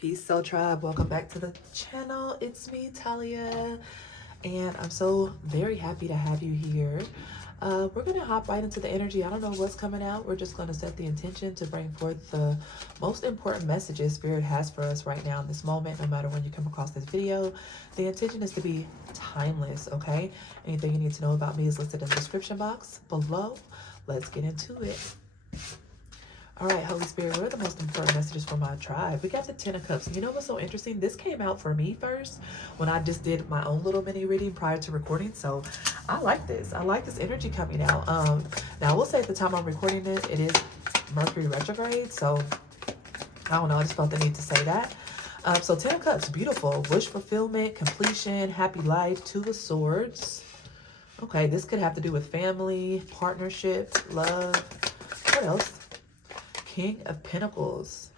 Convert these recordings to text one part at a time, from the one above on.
Peace, Soul Tribe. Welcome back to the channel. It's me, Talia, and I'm so very happy to have you here. We're going to hop right into the energy. I don't know what's coming out. We're just going to set the intention to bring forth the most important messages Spirit has for us right now in this moment, no matter when you come across this video. The intention is to be timeless, okay? Anything you need to know about me is listed in the description box below. Let's get into it. All right, Holy Spirit, what are the most important messages for my tribe? We got the Ten of Cups. And you know what's so interesting? This came out for me first when I just did my own little mini reading prior to recording. So I like this. I like this energy coming out. Now, I will say at the time I'm recording this, it is Mercury retrograde. So I don't know. I just felt the need to say that. So Ten of Cups, beautiful. Wish fulfillment, completion, happy life, Two of Swords. Okay, this could have to do with family, partnership, love. What else? King of Pentacles.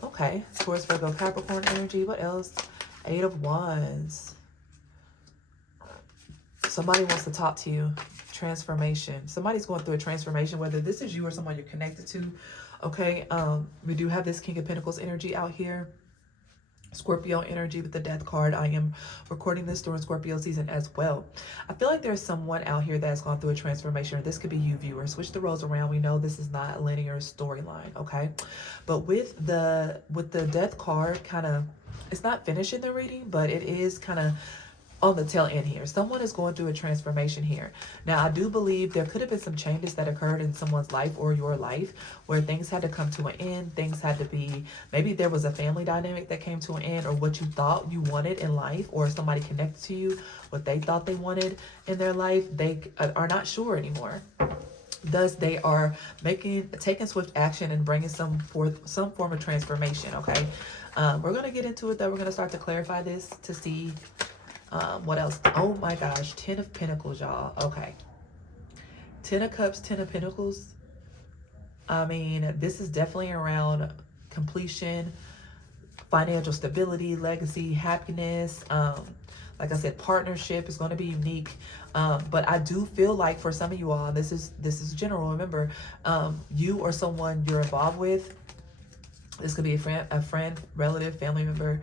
Okay. Taurus, Virgo, Capricorn energy. What else? Eight of Wands. Somebody wants to talk to you. Transformation. Somebody's going through a transformation, whether this is you or someone you're connected to. Okay. We do have this King of Pentacles energy out here. Scorpio energy with the Death card. I am recording this during Scorpio season as well. I feel like there's someone out here that's gone through a transformation. This could be you, viewers. Switch the roles around. We know this is not a linear storyline, okay? But with the Death card, kind of, it's not finishing the reading, but it is kind of on the tail end here. Someone is going through a transformation here. Now, I do believe there could have been some changes that occurred in someone's life or your life where things had to come to an end. Things had to be, maybe there was a family dynamic that came to an end, or what you thought you wanted in life, or somebody connected to you, what they thought they wanted in their life, they are not sure anymore. Thus, they are taking swift action and bringing some form of transformation, okay? We're going to get into it, though. We're going to start to clarify this to see what else? Oh my gosh, Ten of Pentacles, y'all. Okay. Ten of Cups, Ten of Pentacles. I mean, this is definitely around completion, financial stability, legacy, happiness. Like I said, partnership is going to be unique. But I do feel like for some of you all, this is general. Remember, you or someone you're involved with, this could be a friend, relative, family member.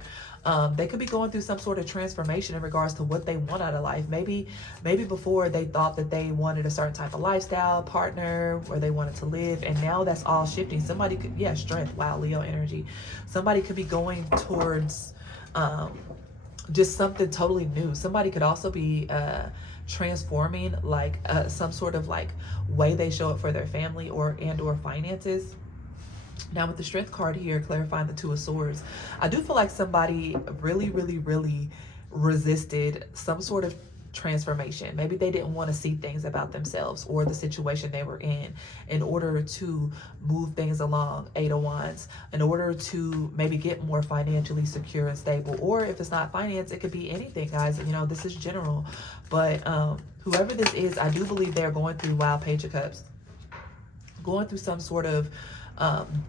They could be going through some sort of transformation in regards to what they want out of life. Maybe before they thought that they wanted a certain type of lifestyle, partner, where they wanted to live. And now that's all shifting. Somebody could, yeah, strength. Wow, Leo energy. Somebody could be going towards just something totally new. Somebody could also be transforming like some sort of like way they show up for their family or finances. Now with the Strength card here, clarifying the Two of Swords, I do feel like somebody really, really, really resisted some sort of transformation. Maybe they didn't want to see things about themselves or the situation they were in order to move things along. Eight of Wands, in order to maybe get more financially secure and stable. Or if it's not finance, it could be anything, guys. You know, this is general. But whoever this is, I do believe they're going through, wow, Page of Cups, going through some sort of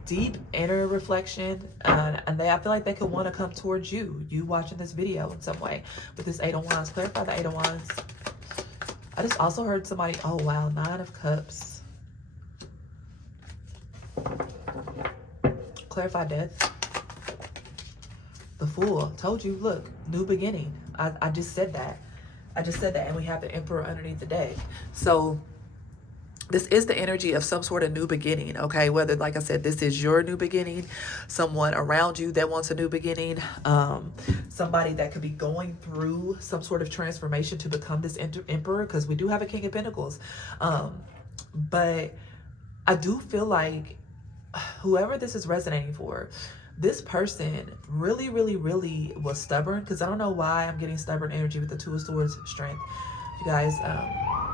deep inner reflection, and I feel like they could want to come towards you watching this video in some way. With this Eight of Wands, clarify the Eight of Wands. I just also heard somebody, oh wow, Nine of Cups. Clarify Death. The Fool. Told you, look, new beginning. I just said that. And we have the Emperor underneath the deck. So this is the energy of some sort of new beginning, okay? Whether, like I said, this is your new beginning, someone around you that wants a new beginning, somebody that could be going through some sort of transformation to become this emperor, because we do have a King of Pentacles. But I do feel like whoever this is resonating for, this person really, really, really was stubborn, because I don't know why I'm getting stubborn energy with the Two of Swords, Strength. You guys,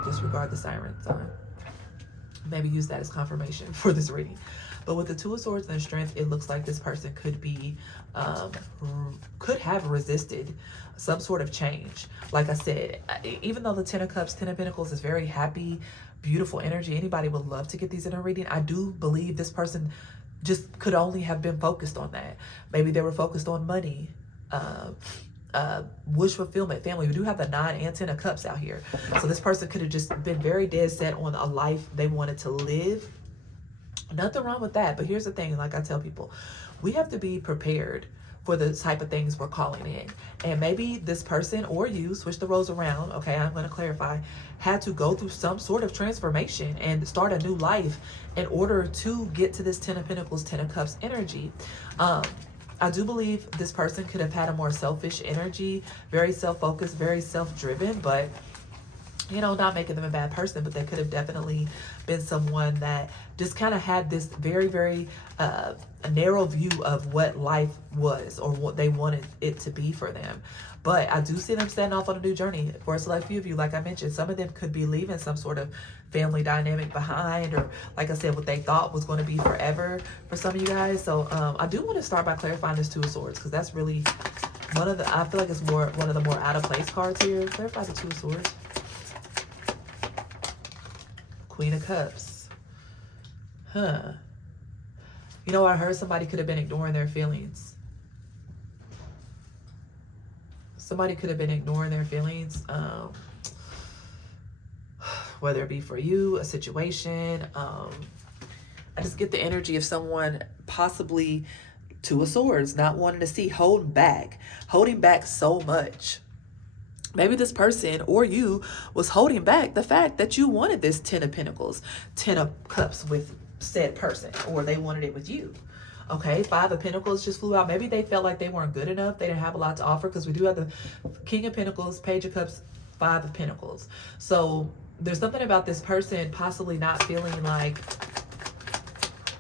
disregard the sirens on. Maybe use that as confirmation for this reading. But with the Two of Swords and Strength, it looks like this person could be, could have resisted some sort of change. Like I said, even though the Ten of Cups, Ten of Pentacles is very happy, beautiful energy, anybody would love to get these in a reading. I do believe this person just could only have been focused on that. Maybe they were focused on money, wish fulfillment, family. We do have the Nine and Ten of Cups out here. So this person could have just been very dead set on a life they wanted to live. Nothing wrong with that. But here's the thing, like I tell people, we have to be prepared for the type of things we're calling in. And maybe this person or you, switch the roles around, okay, I'm going to clarify, had to go through some sort of transformation and start a new life in order to get to this 10 of Pentacles, 10 of Cups energy. I do believe this person could have had a more selfish energy, very self-focused, very self-driven, but you know, not making them a bad person, but they could have definitely been someone that just kind of had this very, very a narrow view of what life was or what they wanted it to be for them. But I do see them standing off on a new journey. For a select few of you, like I mentioned, some of them could be leaving some sort of family dynamic behind, or like I said, what they thought was going to be forever for some of you guys. So I do want to start by clarifying this Two of Swords, because that's really one of the, I feel like it's more one of the more out of place cards here. Clarify the Two of Swords. Queen of Cups. Huh. You know, I heard somebody could have been ignoring their feelings. Somebody could have been ignoring their feelings. Whether it be for you, a situation. I just get the energy of someone possibly Two of Swords, not wanting to see, holding back so much. Maybe this person or you was holding back the fact that you wanted this 10 of Pentacles, 10 of Cups with said person, or they wanted it with you. Okay, 5 of Pentacles just flew out. Maybe they felt like they weren't good enough. They didn't have a lot to offer, because we do have the King of Pentacles, Page of Cups, 5 of Pentacles. So there's something about this person possibly not feeling like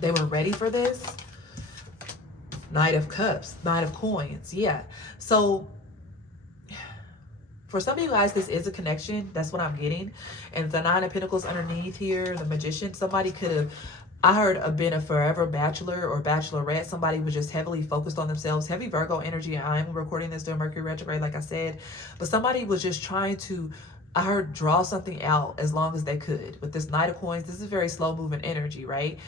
they were ready for this. Knight of Cups, Knight of Coins. Yeah. So for some of you guys, this is a connection. That's what I'm getting. And the 9 of Pentacles underneath here, the Magician, somebody could have, I heard, been a forever bachelor or bachelorette. Somebody was just heavily focused on themselves. Heavy Virgo energy. I'm recording this during Mercury retrograde, like I said. But somebody was just trying to, I heard, draw something out as long as they could. With this Knight of Coins, this is very slow moving energy, right?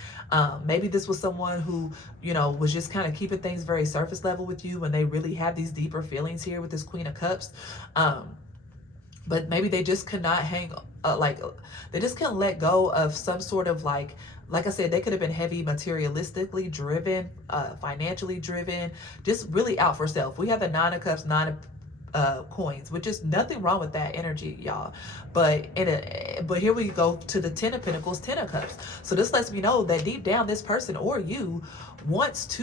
Maybe this was someone who, you know, was just kind of keeping things very surface level with you when they really have these deeper feelings here with this Queen of Cups. But maybe they just could not they just couldn't let go of some sort of like I said, they could have been heavy materialistically driven, financially driven, just really out for self. We have the 9 of Cups, 9 of coins, which is nothing wrong with that energy, y'all. But here we go to the 10 of Pentacles, 10 of Cups. So this lets me know that deep down, this person or you wants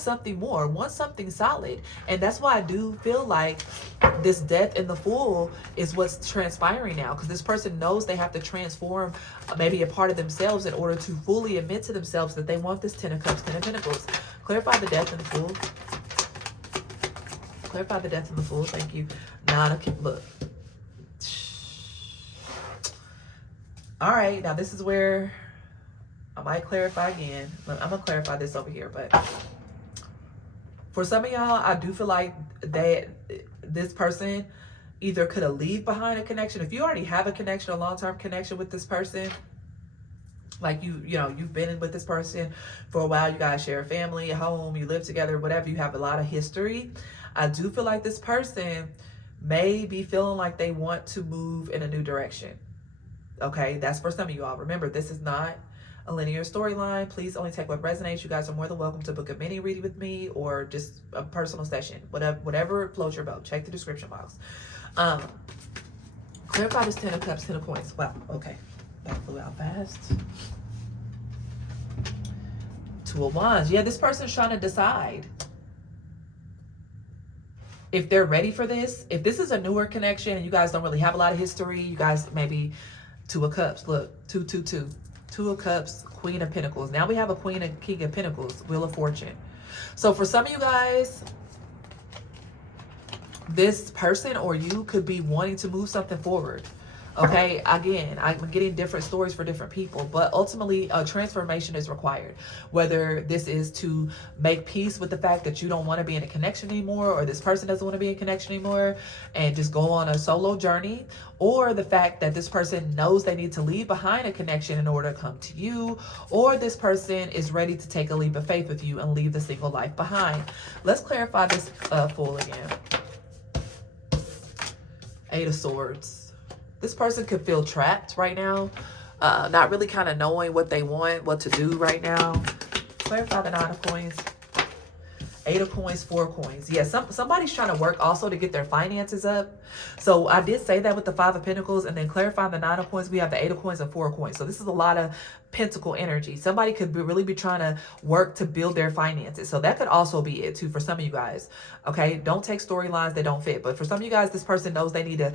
something more, wants something solid. And that's why I do feel like this Death and the Fool is what's transpiring now, because this person knows they have to transform maybe a part of themselves in order to fully admit to themselves that they want this 10 of Cups, 10 of Pentacles. Clarify the Death and the Fool. Clarify the Death and the Fool. Thank you. 9 of, look. All right, now this is where I might clarify again. I'm gonna clarify this over here, but for some of y'all, I do feel like that this person either could have left behind a connection. If you already have a connection, a long-term connection with this person, like you know, you've been with this person for a while, you guys share a family, a home, you live together, whatever, you have a lot of history. I do feel like this person may be feeling like they want to move in a new direction. Okay, that's for some of you all. Remember, this is not a linear storyline. Please only take what resonates. You guys are more than welcome to book a mini reading with me or just a personal session. Whatever floats your boat. Check the description box. Clarify this 10 of Cups, 10 of Coins. Wow, okay. That flew out fast. 2 of Wands. Yeah, this person's trying to decide if they're ready for this. If this is a newer connection and you guys don't really have a lot of history, you guys maybe 2 of Cups. Look, 2, 2, 2. 2 of Cups, Queen of Pentacles. Now we have a Queen and King of Pentacles, Wheel of Fortune. So for some of you guys, this person or you could be wanting to move something forward. Okay, again, I'm getting different stories for different people, but ultimately a transformation is required. Whether this is to make peace with the fact that you don't want to be in a connection anymore, or this person doesn't want to be in a connection anymore and just go on a solo journey, or the fact that this person knows they need to leave behind a connection in order to come to you, or this person is ready to take a leap of faith with you and leave the single life behind. Let's clarify this Fool again. 8 of Swords. This person could feel trapped right now, not really kind of knowing what they want, what to do right now. Clarify the 9 of Coins. Eight of Coins, Four of Coins. Yeah, somebody's trying to work also to get their finances up. So I did say that with the Five of Pentacles, and then clarifying the Nine of Coins, we have the Eight of Coins and Four of Coins. So this is a lot of Pentacle energy. Somebody could really be trying to work to build their finances. So that could also be it too for some of you guys. Okay, don't take storylines that don't fit. But for some of you guys, this person knows they need to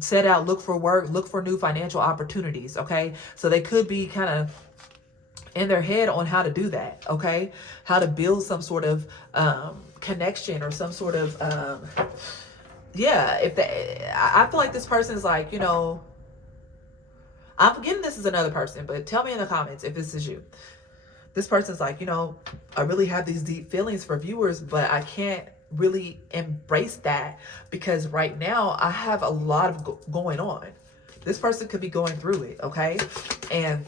set out, look for work, look for new financial opportunities. Okay, so they could be kind of in their head on how to do that. Okay, how to build some sort of connection or some sort of yeah. If they, I feel like this person is like, you know, I'm getting this is another person, but tell me in the comments if this is you. This person's like, you know, I really have these deep feelings for viewers, but I can't really embrace that because right now I have a lot of going on. This person could be going through it, okay? And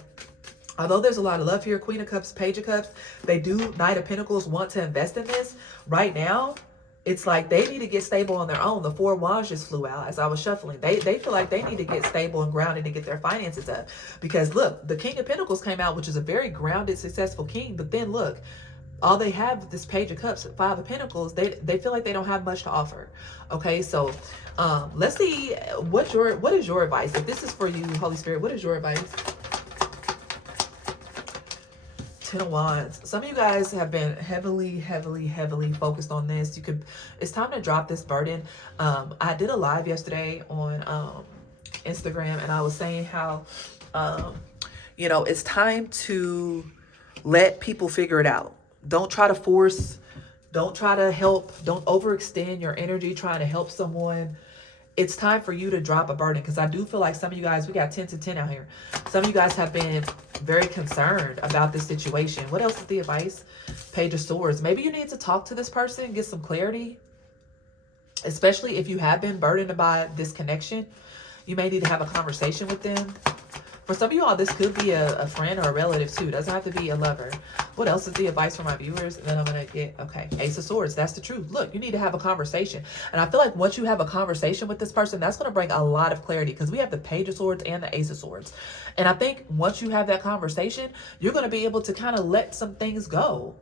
although there's a lot of love here, Queen of Cups, Page of Cups, they do, Knight of Pentacles, want to invest in this. Right now, it's like they need to get stable on their own. The Four of Wands just flew out as I was shuffling. They feel like they need to get stable and grounded to get their finances up. Because look, the King of Pentacles came out, which is a very grounded, successful king. But then look, all they have with this Page of Cups, Five of Pentacles, they feel like they don't have much to offer. Okay, so let's see what is your advice. If this is for you, Holy Spirit, what is your advice? Ten of Wands. Some of you guys have been heavily focused on this. It's time to drop this burden. I did a live yesterday on Instagram, and I was saying how you know, it's time to let people figure it out. Don't try to force, don't try to help, don't overextend your energy trying to help someone. It's time for you to drop a burden, because I do feel like some of you guys, we got 10 to 10 out here. Some of you guys have been very concerned about this situation. What else is the advice? Page of Swords. Maybe you need to talk to this person, get some clarity, especially if you have been burdened by this connection. You may need to have a conversation with them. For some of you all, this could be a friend or a relative too. It doesn't have to be a lover. What else is the advice for my viewers? And then I'm going to get, okay, Ace of Swords. That's the truth. Look, you need to have a conversation. And I feel like once you have a conversation with this person, that's going to bring a lot of clarity, because we have the Page of Swords and the Ace of Swords. And I think once you have that conversation, you're going to be able to kind of let some things go.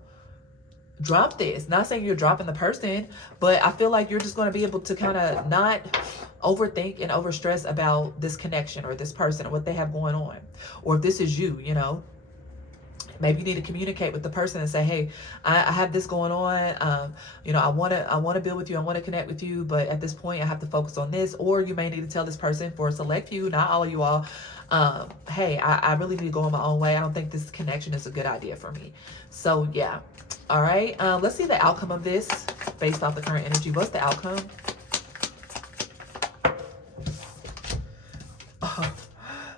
Drop this. Not saying you're dropping the person, but I feel like you're just going to be able to kind of not overthink and overstress about this connection or this person or what they have going on. Or if this is you, you know, maybe you need to communicate with the person and say, hey, I have this going on. You know, I want to build with you. I want to connect with you. But at this point, I have to focus on this. Or you may need to tell this person, for a select few, not all of you all, hey, I really need to go on my own way. I don't think this connection is a good idea for me. So, yeah. All right. Let's see the outcome of this based off the current energy. What's the outcome? Oh,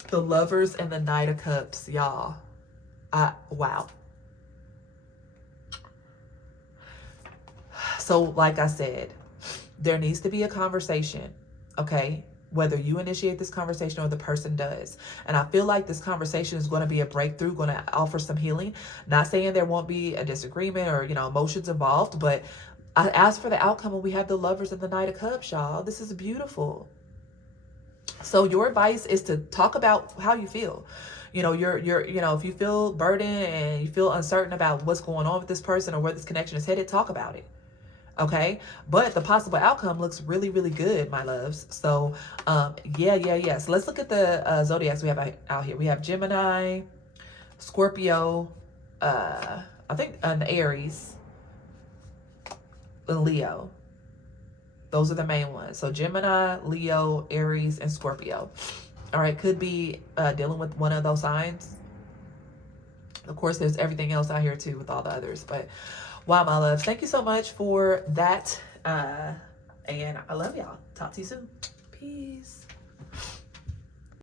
the Lovers and the Knight of Cups, y'all. Wow. So, like I said, there needs to be a conversation, okay? Whether you initiate this conversation or the person does. And I feel like this conversation is going to be a breakthrough, going to offer some healing. Not saying there won't be a disagreement or, you know, emotions involved, but I asked for the outcome when we have the Lovers and the Knight of Cups, y'all. This is beautiful. So your advice is to talk about how you feel. You know, you know, if you feel burdened and you feel uncertain about what's going on with this person or where this connection is headed, talk about it. Okay, but the possible outcome looks really good, my loves. So yeah. So let's look at the zodiacs we have out here. We have Gemini, Scorpio, I think an Aries, and Leo. Those are the main ones. So Gemini, Leo, Aries, and Scorpio. All right, could be dealing with one of those signs. Of course, there's everything else out here too with all the others, but wow, my loves, thank you so much for that. And I love y'all. Talk to you soon. Peace.